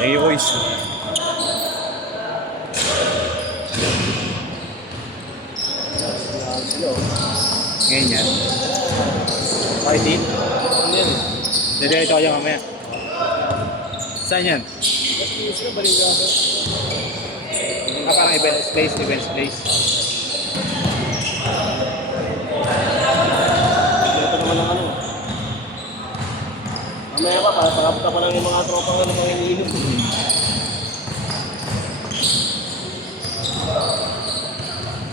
Hey, boys. Ngayon yan. Okay, di? Dito kayo mamaya. Saan yan? Parang events place. Ito naman ang ano. Mamaya pa, pagkapunta pa lang yung mga tropa nga ng mga iniinom.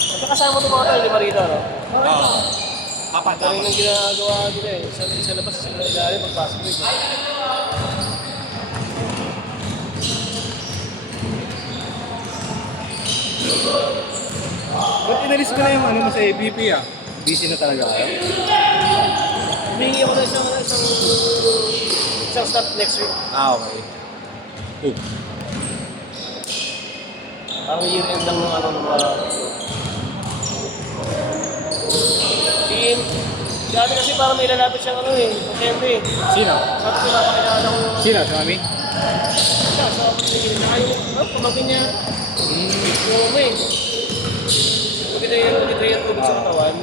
At kasama ito mga tayo, di ba rito, no? Oo. Apat. Ito rin ang ginagawa nila eh. Isa labas, isa na ilalim, magpasok rin. Ba't inalis mo na yung ano mo sa ABP ah? Busy na talaga kayo? Humingi ako na isang stop next week. Ah, okay. Oh. Parang year end lang ng ano ng mga... Si ate kasi parang may lalapit siyang ano eh, pasyente eh. Sino? Sabi ko napakilala ko yung... Sino? Si Mami? Siya, sa pamangkin niya. Yung may. Pagkita yung tubig sa katawan.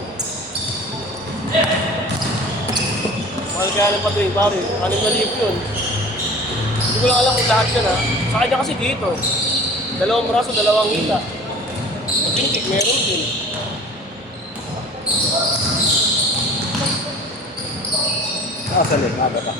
Mahal kaya ng patuwing pare, 6,000 yun. Hindi ko lang alam kung lahat yun ha. Sa kanya kasi dito. 2 braso, 2 hita. Pagkintik, meron din. Nakasalit. Bata.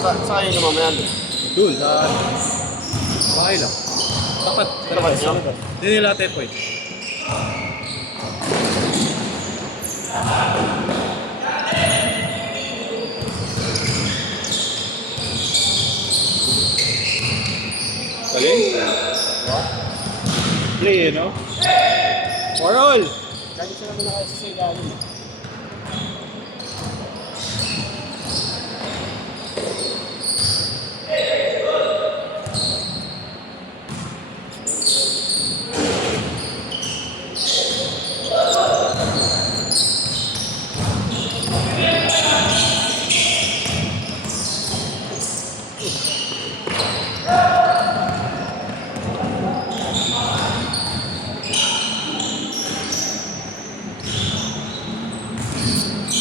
Saan yung namamayan doon? Doon, sa... Bahay lang. Tapat. Ano ba yun? Hindi nila tepoy. Galing. Play, no? For all! Lagi sila na nakasa sa ilalim.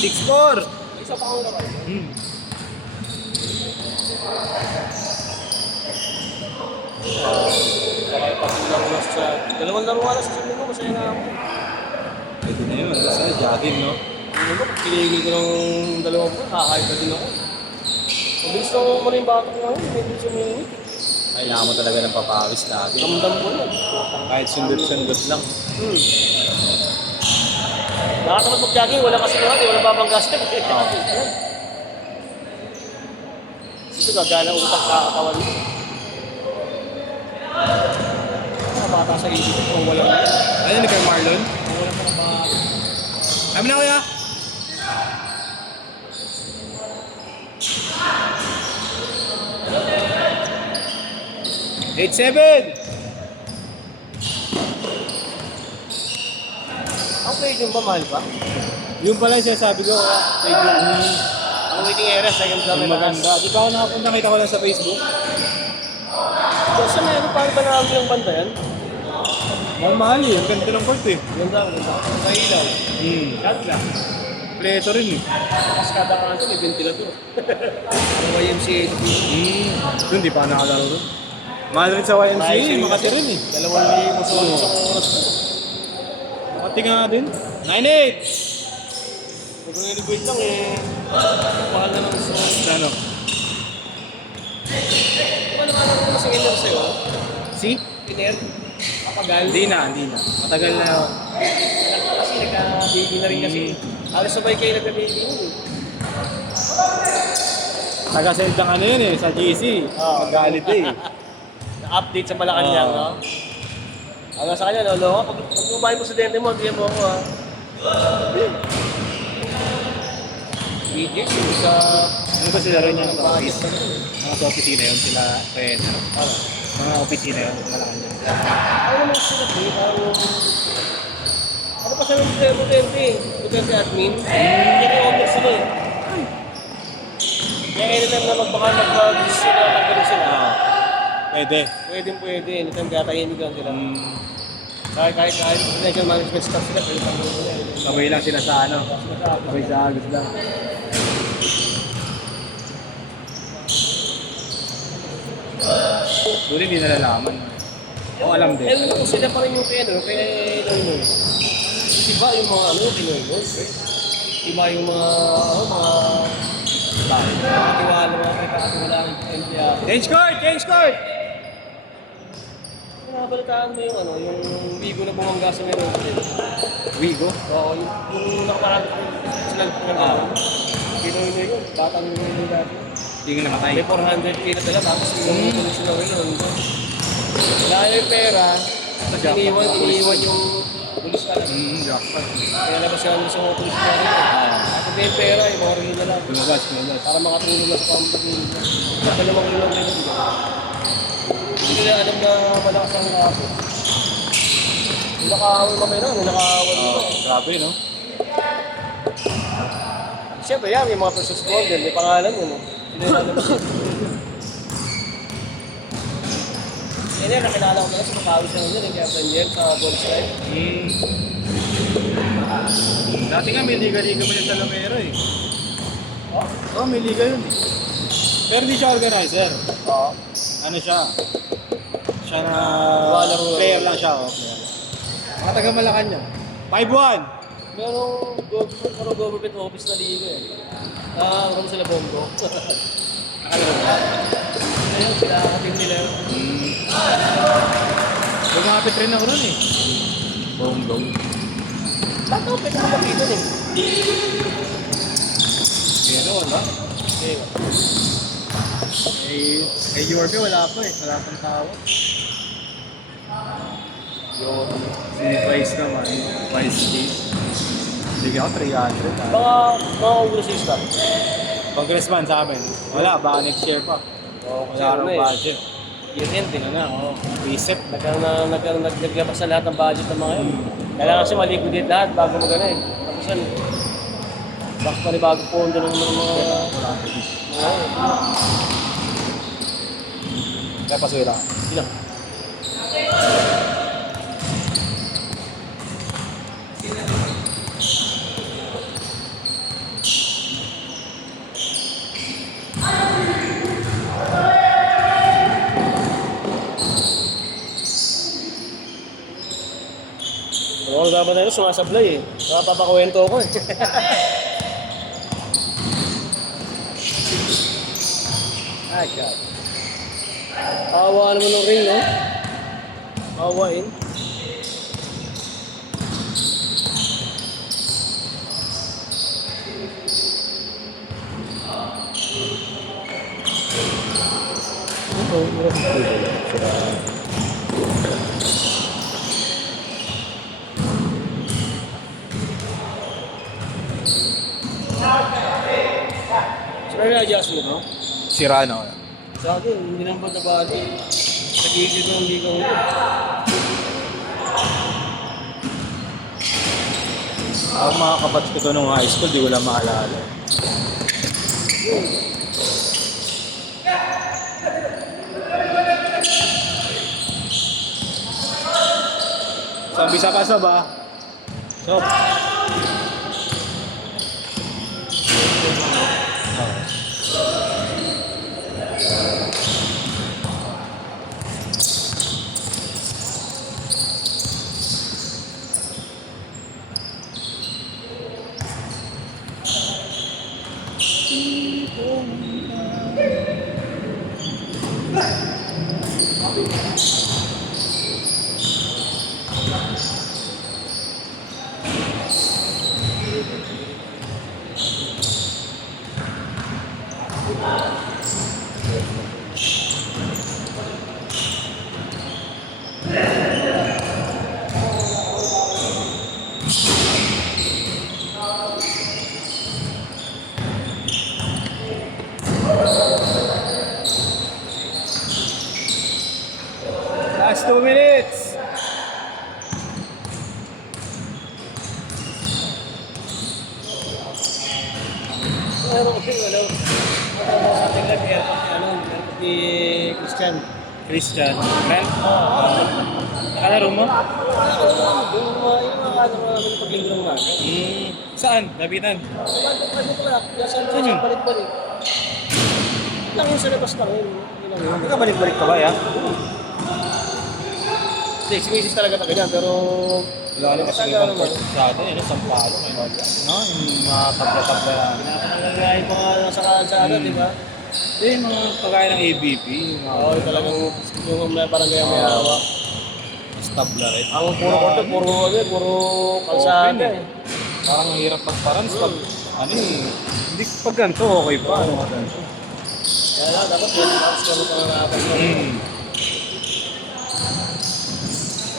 Score! Isa pa akong kapal. Bakit pati lang ulas sa... 2 laro alas sa sabi ko, masaya na ako. Ito na yun. Basta jogging, no? Ano ba, kinigil ko ng 2 buwan, kakahit na din ako. Mabilis lang ako maraming batok nga ako, hindi siya minit. Kailangan mo talaga ng papawis lagi. Ramdam ko yan. Kahit sundot-sundot lang. Lahat naman mag-jogging, wala kasi naman, wala babang step. Ito gagana utak kakatawan mo. Mga bata sa isip ko, kung wala na. Ano ni kay Marlon? Kung wala pa na ba... Kami na kuya! Eight seven. Ang pwedeng ba mahal pa? Yung pala yung sinasabi ko, Ang waiting area sa yung ang maganda. Di ba ako nakapunta, kita ko lang sa Facebook? Kasi meron pa ba na ng banda yan? Ang mahal eh, ang ganda ng court eh. Ganda, ganda. Sa ilaw. Cut lang. Pleto rin eh. Tapos kada kanto may ventilador. Ang YMCA. Doon, di pa nakalaro doon. Mahal rin sa YMCA, Makati rin eh. 2,000 sa oras ko. Makati nga din. 9-8! Kung nag-renovate lang eh, mahal na lang sa... Ano? Paano ka naman sa iner sa'yo? Si? Iner? Kapagal? Hindi na. Matagal na. Kasi nagka-baby na rin kasi. Alas sabay kayo nagka-baby mo eh. Taga-send ng ano yun eh, sa GC. Magalit eh. Na-update sa Malacanang, no? Hanggang sa kanya, lolo, pag bumahay mo sa dente mo, bigyan mo ako ha. BJ, sa Ano ba sila rin yung sa office? Mga sa opisina yun, sila rin. Mga opisina yun, Malacanang. Ano naman sila, ano pa sabi mo Duterte admin? Yan yung owner sila eh. Kaya anytime na mag-decision na magkaroon sila, Pwede. pwede. Anytime katahimik lang sila. Kahit financial management staff sila, pwede pa rin sila. Sabay lang sila sa ano. Sabay sa agos lang. Doon hindi nalalaman. O alam din. Alam mo, sila pa rin yung kaya Noynoy. Iba yung mga kay Noynoy. Iba yung mga katiwala, mga katiwalaan empleyado. Change court! Change court! Nabalitaan mo yung bigo na bumangga sa meron. Wigo? Oo, yung nakaparado sila nagpapagawa. Noynoy yun, batang Noynoy dati. Hindi nga namatay. May 400k na dala, tapos yung tulis na yun. Wala yung pera, iniiwan yung tulis ka lang. Jackpot. Kaya labas siya sa mga tulis ka rin. At hindi yung pera, yung mga rin na lang. Lumabas. Para makatulong na sa company. Baka naman yun lang ganun. Hindi nila alam na malakas ang kaso. Yung nakahawal mamaya na, nakahawal mo. Grabe, no? Siyempre yan, may mga precious gold, may pangalan mo. Yan yan, nakilala ko na sa makawis na nila, kaya Daniel sa gold strike. Dati nga may liga-liga mo yung Salomero eh. Oo, may liga yun eh. Pero di siya organizer. Oo. Ano siya? Siya na Laro. player lang siya. Oh, player. Mga taga Malacanang. 5-1! Merong government office na liga eh. Ano sila Bongo? Alam mo ba? Ayun, pinakating nila. Lumapit rin ako nun eh. Bong-bong. Bakit ako pwede makakita eh? Pero wala. Kay URB wala pa eh. Wala pang tawag. Si Vice naman. Vice Chief. Bigyan ko 300. Mga ugresista. Congressman sa amin. Wala, baka next year pa. Wala raw budget. Year-end eh. Ano na, Reset. Naglabas sa lahat ng budget ng mga yun. Kailangan siya maliquidate lahat bago magana eh. Tapos yan, bakit pa rin bago pondo ng mga Kaya paswira. ilang. Oo, dapat na yun, sumasablay eh. Napapakuwento ko eh. Ah, God. Awa naman ng ring, no? Awain. Sino yung adjustment, no? Sira na. Sa akin, hindi naman ba nabali? Nagigil ko ng ligaw ko. Ang mga kapatid ko to nung high school, di ko lang maalala. Sabi sa kaso ba? So, Last 2 minutes. Meron ko ano. Tingnan niya ni Christian. Christian. Ren? Nakalaro mo? Yung mga namin paglinggo ng umaga. Saan? Lapitan? Ano ko lang, saan yun? balik-balik. Lang yung sa labas lang yun. Nagkabalik-balik ka ba, ya? Hindi, si Mrs. talaga ganyan, pero... Wala rin kasi ibang court sa atin. Ano, Sampalo. No? Yung mga tabla-tabla na. Pinapangalagaan yung mga nasa kalsada, di ba? Hindi, yung mga kagaya ng ABP. Yung mga Oo, talagang yung barangay may hawak. mas tabla rin. Ang puro korte, puro kalsada Open eh. Parang ang hirap magparans pag ano eh. Hindi, pag ganito, okay pa. Ano ka ganito? Kaya lang, dapat yun, tapos kami pangarapan mo.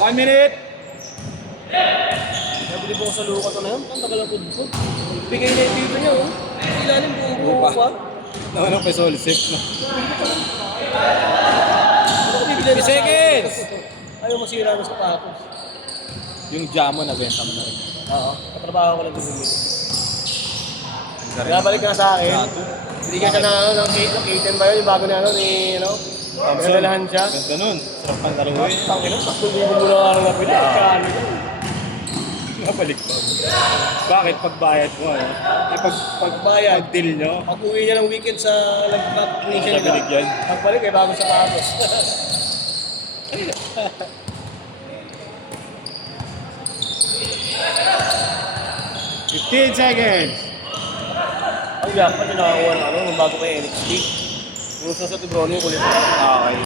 1 minute. Nabili po ko sa luka to na yun, ang tagal ang pudpud. Bigay na yung dito niya, oh. Ilalim buo pa. Ano pa sol safe na. Ano bibili na 50 seconds! Ayaw masira na sa tapos. Yung jamo na benta mo na rin. Oo, katrabaho ko lang din bumili. Nabalik ka sa akin. Hindi ka siya na K10 ba yun? Yung bago na ano, ni ano? Nagdalahan siya. Ganda nun. Sarap pang taruhin. Tangin na, 10,000 mo lang ang napili. Kano yun? Nabalik pa. Bakit pagbayad mo? Ano? Eh, Pagbayad. pag-deal nyo, Pag uwi niya ng weekend sa nagpag-initial Sa binigyan. Pagbalik ay bago sa tapos. 15 seconds. Ang dapat yung nakakuha ng ano, nung bago kay NXT. Yung sa Tibrone yung kulit. okay.